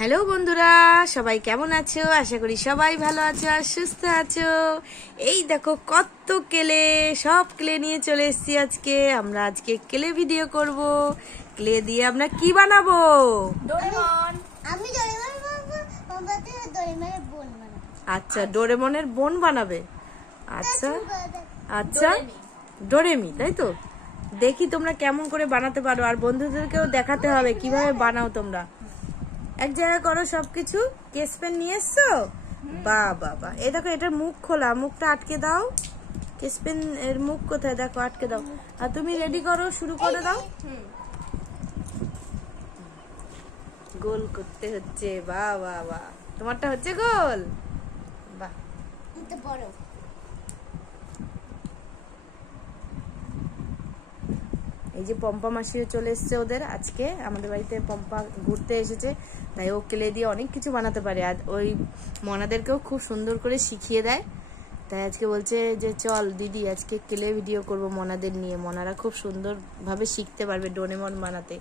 Hello বন্ধুরা, সবাই কেমন আছো? আশা করি সবাই ভালো আছো আর সুস্থ আছো। এই দেখো কত কেলে, সব ক্লে নিয়ে চলে এসেছি আজকে। আমরা আজকে ক্লে ভিডিও করব। ক্লে দিয়ে আমরা কি বানাবো? ডোরেমন। আমি ডোরেমন বানাবো, বাবাতে ডোরেমনের বোন বানাবো। আচ্ছা, ডোরেমনের বোন বানাবে। আচ্ছা আচ্ছা, ডোরেমি, তাই তো? দেখি তোমরা কেমন করে বানাতে পারো, আর বন্ধুদেরকেও দেখাতে হবে কিভাবে বানাও তোমরা। এক জায়গায় করো সবকিছু। কেস পেন নিয়ে এসছো? বাহ বাহ বাহ। এই দেখো, এটার মুখ খোলা, মুখটা আটকে দাও। কেস পেন এর মুখ কোথায় দেখো, আটকে দাও। আর তুমি রেডি করো, শুরু করে দাও। গোল করতে হচ্ছে। বাহ বাহ বাহ, তোমারটা হচ্ছে গোল। বাহ, এটা বড়। এই যে পম্পা মাসিও চলে এসছে ওদের আজকে আমাদের বাড়িতে। পম্পা ঘুরতে এসেছে, তাই ও ক্লে দিয়ে অনেক কিছু বানাতে পারে। আর ওই মনাদেরকেও খুব সুন্দর করে শিখিয়ে দেয়। তাই আজকে বলছে যে চল দিদি, আজকে ক্লে ভিডিও করব মনাদের নিয়ে। মনারা খুব সুন্দরভাবে শিখতে পারবে ডোরেমন বানাতে।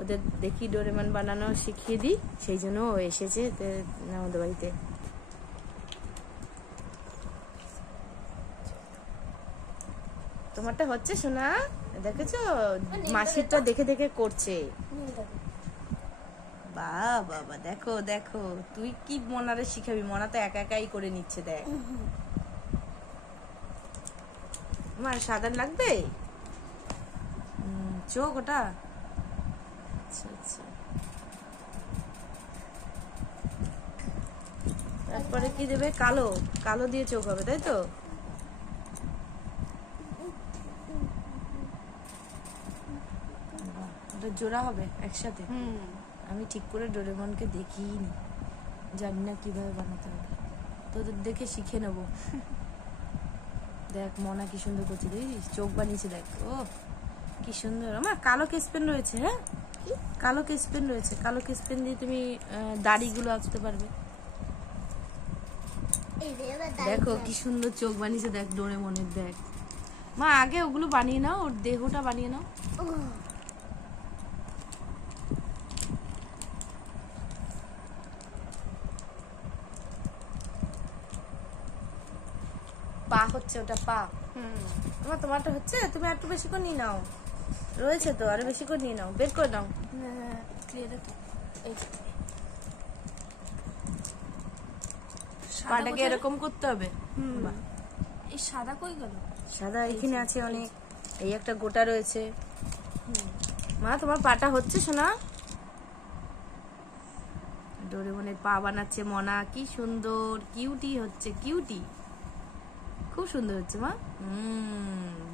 ওদের দেখি ডোরেমন বানানো শিখিয়ে দিই, সেই জন্য ও এসেছে আমাদের বাড়িতে। তোমারটা হচ্ছে সোনা, দেখেছো? মাসিরটা দেখে দেখে করছে। বাহ বাবা, দেখো দেখো, তুই কি মনারে শিখাবি? মনা তো একা একাই করে নিচ্ছে, দেখ। তোমার সাদা লাগবে চোখ ওটা? আচ্ছা আচ্ছা, তারপরে কি দেবে? কালো, কালো দিয়ে চোখ হবে, তাই তো? ওটা জোড়া হবে একসাথে। আমি ঠিক করে ডোরেমনকে দেখিনি, জানি না কিভাবে বানাতে হবে। তোদের দেখে শিখে নেবো। দেখ মনা কি সুন্দর করছে, দেখিস? চোখ বানিয়েছে, দেখ। ও কি সুন্দর। আমার কালো কেসপেন রয়েছে। হ্যাঁ, কালো কেসপেন রয়েছে। কালো কেসপেন দিয়ে তুমি দাড়িগুলো আঁকতে পারবে। দেখো কি সুন্দর চোখ বানিয়েছে, দেখ ডোরেমনের। দেখ মা, আগে ওগুলো বানিয়ে নাও, ওর দেহটা বানিয়ে নাও। পা হচ্ছে, ওটা পা। তোমারটা হচ্ছে, তুমি একটু বেশি করে নিয়ে নাও। রয়েছে তো, আরো বেশি করে নিয়ে নাও, বের করে নাও। পাটাকে এরকম করতে হবে। এই সাদা কই গেল? সাদা এখানে আছে অনেক। এই একটা গোটা রয়েছে। মা, তোমার পাটা হচ্ছে সোনা? ডোরেমনের পা বানাচ্ছে মনা। কি সুন্দর, কিউটি হচ্ছে, কিউটি। খুব সুন্দর হচ্ছে মা।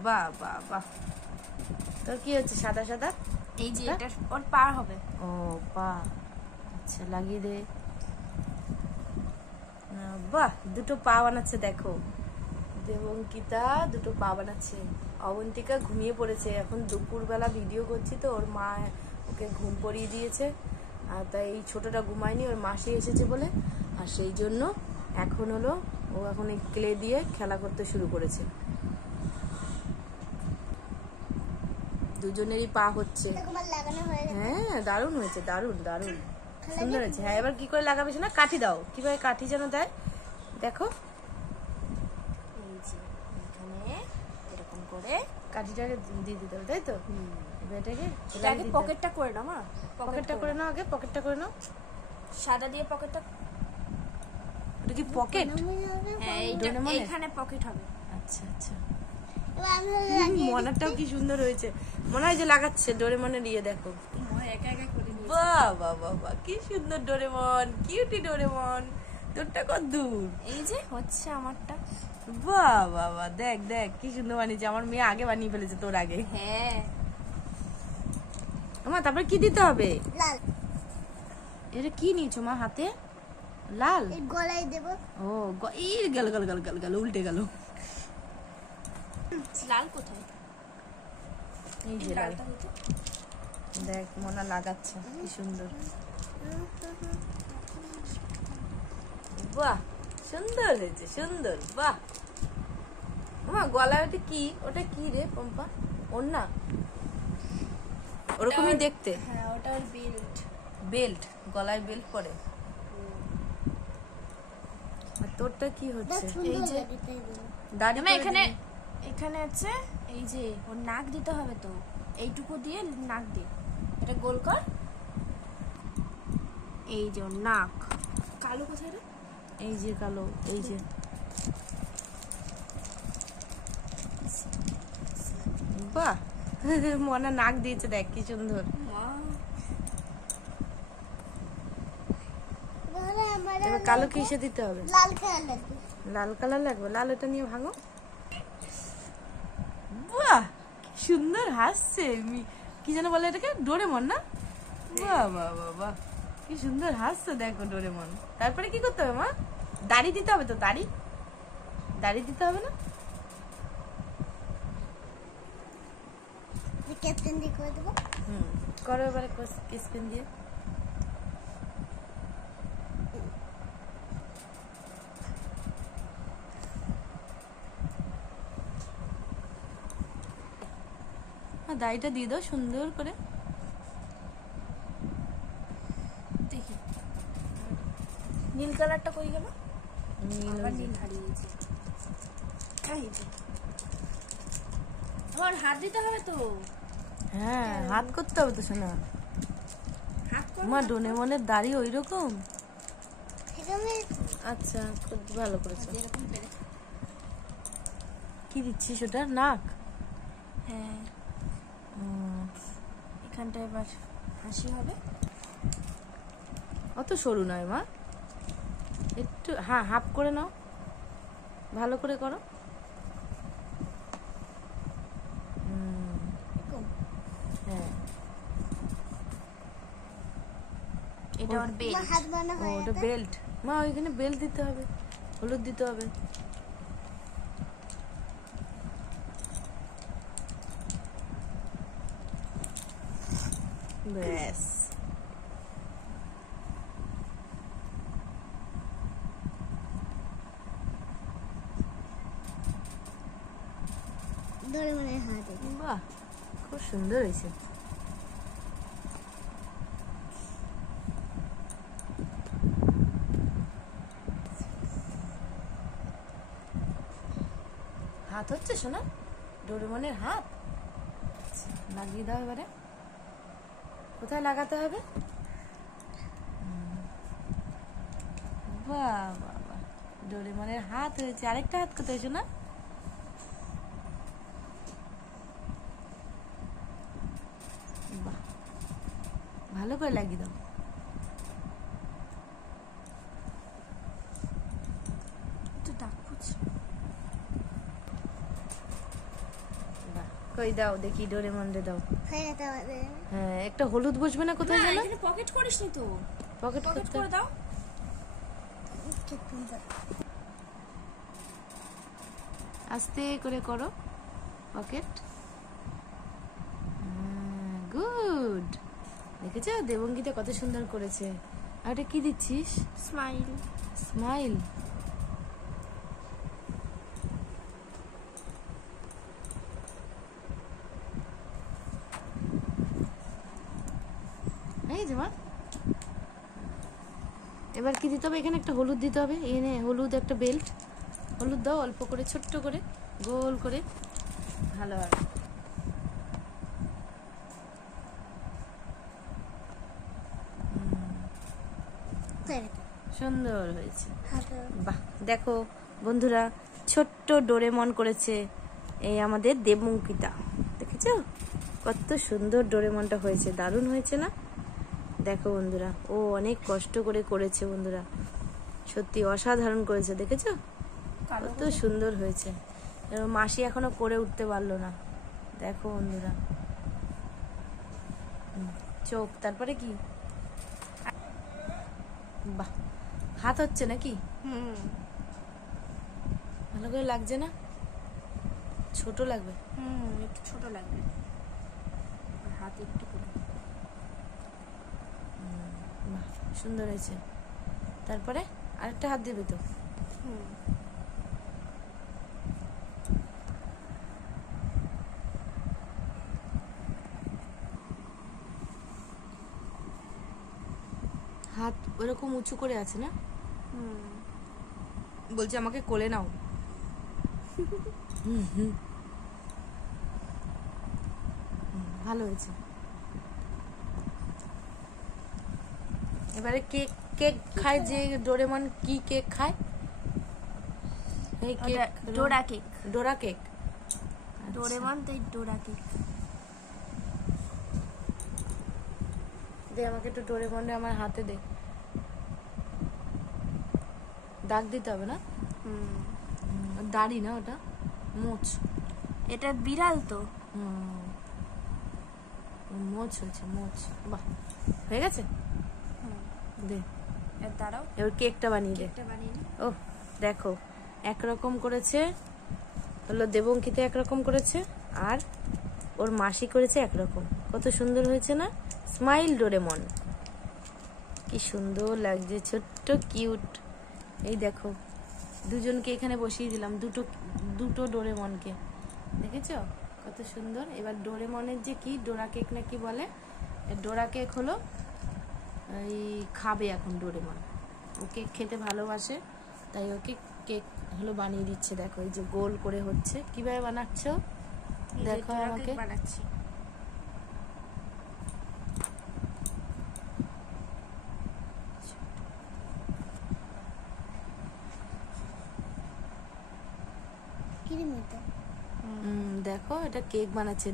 বাহ বাহ বাহ। তোর কি হচ্ছে সাদা সাদা? এই যে এটা ওর পা হবে। ও পা, আচ্ছা লাগিয়ে দে। বাহ, দুটো পা বানাচ্ছে দেখো। দেবঙ্কিতা দুটো পা বানাচ্ছে। অবন্তিকা ঘুমিয়ে পড়েছে। এখন দুপুরবেলা ভিডিও করছি তো, ওর মা ওকে ঘুম পড়িয়ে দিয়েছে। আর তাই এই ছোটটা ঘুমায়নি, ওর মাসি এসেছে বলে। আর সেই জন্য এখন হলো ও এখন এই ক্লে দিয়ে খেলা করতে শুরু করেছে। দুজনেরই পা হচ্ছে। হ্যাঁ, দারুণ হয়েছে, দারুণ দারুণ সুন্দর হয়েছে। হ্যাঁ, এবার কি করে লাগাবে না? কাঠি দাও। কিভাবে কাঠি যেন দেয় দেখো। এই যে এখানে এরকম করে কাঠিটাকে দিয়ে দিতে হবে, তাই তো? এটাকে আগে পকেটটা করে নাও। মা, পকেটটা করে নাও, আগে পকেটটা করে নাও। সাদা দিয়ে পকেটটা। ওটা কি পকেট? হ্যাঁ, এইখানে পকেট হবে। আচ্ছা আচ্ছা, মনারটাও কি সুন্দর হয়েছে। মনে হয় যে লাগাচ্ছে ডোরেমনের। ইয়ে দেখো, একা একা করে বাহ বাহ বাহ বাহ, কি সুন্দর ডোরেমন, কিউটি ডোরেমন। তোরটা কত দূর? এই যে হচ্ছে আমারটা। বাহ বাহ বাহ, দেখ দেখ কি সুন্দর বানিয়েছে। আমার মেয়ে আগে বানিয়ে ফেলেছে তোর আগে। হ্যাঁ, মা তারপর কি দিতে হবে? লাল। এটা কি নিয়েছো মা হাতে? লাল গলায় দেব। ও গেল গেল গেল গেল গেল, উল্টে গেল। লাল কোথায়? এই যে লাল। দেখ মনা লাগাচ্ছে কি সুন্দর। বাহ, সুন্দর হয়েছে, সুন্দর। বাহ, মা গলায় ওটা কি? ওটা কি রে পম্পা? ওর না ওরকমই দেখতে। হ্যাঁ, ওটার বেল্ট। বেল্ট, গলায় বেল্ট পরে। আর তোরটা কি হচ্ছে? এই যে দাড়ি এখানে এখানে আছে, এই যে ওর নাক দিতে হবে তো, এইটুকু দিয়ে নাক দিয়ে এটা গোল কর। এই যে ওর নাক। কালো কোথায় রে? এই যে কালো, এই যে বাহ মনে নাক দিয়েছে, দেখ কি সুন্দর। এবার কালো কিসে দিতে হবে? লাল কালার লাগবে। লাল কালার লাগবে। লাল, এটা নিয়ে ভাঙো। বাহ কি সুন্দর হাসছে। কি যেন বলে এটাকে? ডোরেমন না? বাহ বাহ বাহ বাহ, কি সুন্দর হাসছে দেখো ডোরেমন। তারপরে কি করতে হবে মা? দাড়ি দিতে হবে তো, দাড়ি দাড়ি দিতে হবে না? ক্যাপ্টেন দিয়ে করে দেবো। করো এবারে স্পিন দিয়ে। দাড়িটা দিয়ে দাও সুন্দর করে। দেখি নীল কালারটা কই গেল? আবার নীল হারিয়েছে। এই যে আমার হাত দিতে হবে তো। হ্যাঁ হাত করতে হবে তো শোনা। হাত কর। মা ডোরেমনের দাড়ি ওই রকম? এখানে আচ্ছা খুব ভালো করেছো। এরকম পেরে। কি দিচ্ছিস ওটা? নাক? হ্যাঁ এখানটা এবার হাসি হবে। অত সরু নয় মা, একটু হ্যাঁ হাফ করে নাও, ভালো করে করো। হ্যাঁ এটা ওর বেল। হাত বানা ও হয় ওটা বেল্ট। মা ওইখানে বেল্ট দিতে হবে, হলুদ দিতে হবে। ব্যাস ডোরেমনের হাত। বাহ খুব সুন্দর হয়েছে। হাত হচ্ছে শোনা, ডোরেমনের হাত। লাগিয়ে দাও এবারে। কোথায় লাগাতে হবে? বাহ বাহ বাহ, ডোরেমনের হাত হয়েছে। আরেকটা হাত কোথায় শোনা? বাহ ভালো করে লাগিয়ে দাও। তুই দাগ পুছ। বাহ কই দাও দেখি, ডোরেমনরে দাও। হয়ে গেছে আমাদের। হ্যাঁ একটা হলুদ বসবে না কোথায় না যেন? এখানে পকেট করিসনি তো। পকেট পকেট করতে করে দাও। ক্যাপ্টেন যা। আস্তে করে করো পকেট। গুড, দেখেছো দেবঙ্গিতা কত সুন্দর করেছে। আর এটা কি দিচ্ছিস? স্মাইল। স্মাইল। এই যে মা, এবার কি দিতে হবে? এখানে একটা হলুদ দিতে হবে। এনে হলুদ, একটা বেল্ট। হলুদ দাও অল্প করে, ছোট্ট করে, গোল করে। ভালো আর হয়ে গেছে। সুন্দর হয়েছে। হাত। বাহ দেখো বন্ধুরা, ছোট্ট ডোরেমন করেছে এই আমাদের দেবঙ্কিতা। দেখেছো কত সুন্দর ডোরেমনটা হয়েছে, দারুণ হয়েছে না? দেখো বন্ধুরা, ও অনেক কষ্ট করে করেছে বন্ধুরা, সত্যি অসাধারণ করেছে। দেখেছো কত সুন্দর হয়েছে। এবার মাসি এখনো করে উঠতে পারলো না। দেখো বন্ধুরা, চোখ, তারপরে কি? বাহ হাত হচ্ছে নাকি? ভালো করে লাগছে না? ছোট লাগবে। একটু ছোট লাগবে। হাত একটু করে। বাহ সুন্দর হয়েছে। তারপরে আরেকটা হাত দেবে তো? হাত ওরকম উঁচু করে আছে না, হুম বলছে আমাকে কোলে নাও। হুম হুম ভালো হয়েছে। এবারে কেক কেক খায় যে ডোরেমন, কি কেক খায়? এই কেক ডোরা কেক। ডোরা কেক। ডোরেমন তাই ডোরা কেক। দে আমাকে একটু ডোরেমনে আমার হাতে দে। দাগ দিতে হবে না? হুম দাড়ি না ওটা, মোচ। এটা বিড়াল তো। মোচ হয়েছে, মোচ। বাহ, হয়ে গেছে। দে এর দাঁড়াও, এবার কেকটা বানিয়ে দে। কেকটা বানিয়ে নি। ও দেখো, একরকম করেছে হলো দেবঙ্কিতে, একরকম করেছে, আর ওর মাসি করেছে একরকম। কত সুন্দর হয়েছে না? স্মাইল ডোরেমন, কি সুন্দর লাগছে, ছোট্ট কিউট। এই দেখো, দুজনকে এখানে বসিয়ে দিলাম, দুটো ডোরেমনকে, দেখেছো কত সুন্দর। এবার ডোরেমনের যে কি ডোরা কেক না কি বলে, ডোরা কেক হলো এই খাবে এখন ডোরেমন, ও কেক খেতে ভালোবাসে, তাই ওকে কেক হলো বানিয়ে দিচ্ছে। দেখো এই যে গোল করে হচ্ছে, কিভাবে বানাচ্ছ দেখো আমাকে। বানাচ্ছি। দেখো এটা কেক বানাচ্ছে,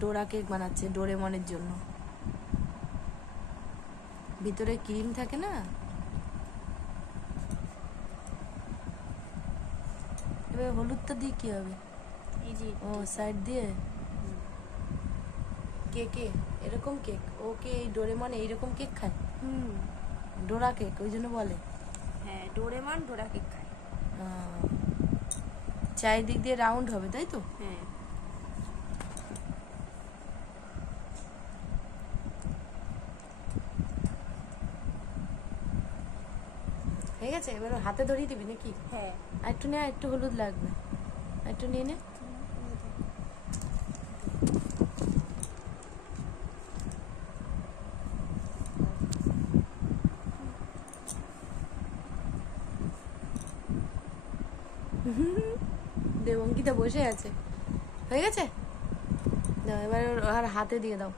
ডোরা কেক বানাচ্ছে ডোরেমনের জন্য। ভিতরে ক্রিম থাকে না। এবার হলুদটা দিয়ে কি হবে? এই যে ও সাইড দিয়ে কেকে এরকম কেক, ওকে এই ডোরেমন এইরকম কেক খায়, ডোরা কেক ওই জন্য বলে। হ্যাঁ, ডোরেমন ডোরা কেক খায়। চারিদিক দিয়ে রাউন্ড হবে, তাই তো? হ্যাঁ। হয়ে গেছে, এবার হাতে ধরিয়ে দিবি নাকি? হ্যাঁ। আর একটু নে, একটু হলুদ লাগবে, একটু নিয়ে নে। দেবঙ্কিতা বসে আছে। হয়ে গেছে, দাও এবার আর হাতে দিয়ে দাও।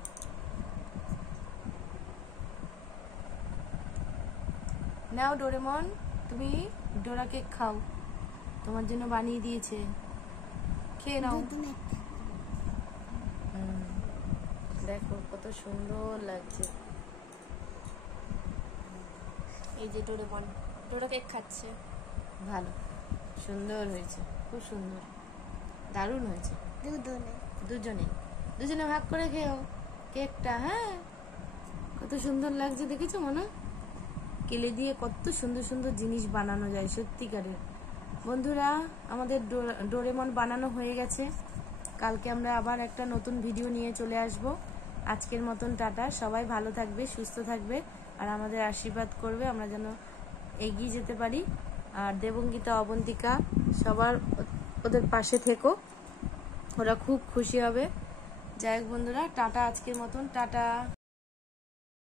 নাও ডোরেমন, তুমি ডোরা কেক খাও, তোমার জন্য বানিয়ে দিয়েছে, খেয়ে নাও। দেখো কত সুন্দর লাগছে। এই যে ডোরেমন ডোরা কেক খাচ্ছে। ভালো, সুন্দর হয়েছে, খুব সুন্দর, দারুণ হয়েছে। দুজনে দুজনে ভাগ করে খেও কেকটা। হ্যাঁ, কত সুন্দর লাগছে, দেখেছো মনে? কেলে দিয়ে কত সুন্দর সুন্দর জিনিস বানানো যায় সত্যিকারের। বন্ধুরা, আমাদের ডোরেমন বানানো হয়ে গেছে। কালকে আমরা আবার একটা নতুন ভিডিও নিয়ে চলে আসব। আজকের মতন টাটা, সবাই ভালো থাকবে, সুস্থ থাকবে, আর আমাদের আশীর্বাদ করবে আমরা যেন এগিয়ে যেতে পারি। আর দেবঙ্কিতা, অবন্তিকা সবার ওদের পাশে থেকো, ওরা খুব খুশি হবে। যাই হোক বন্ধুরা, টাটা, আজকের মতন টাটা।